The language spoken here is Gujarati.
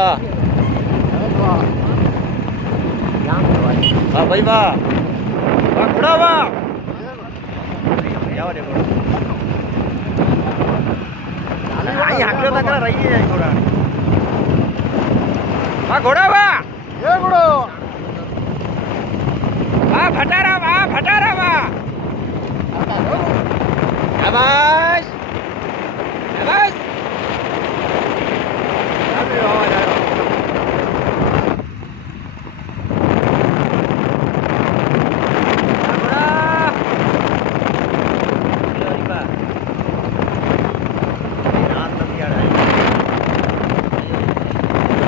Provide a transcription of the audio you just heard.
વાહ વાહ ભાઈ વાહ વાહ ઘોડા વાહ જાવ દે ઘોડા અહીં હાકલો તા કરા રહી જાય ઘોડા વાહ ઘોડા વાહ એ ઘોડો વાહ ભટારા વાહ શાબાશ શાબાશ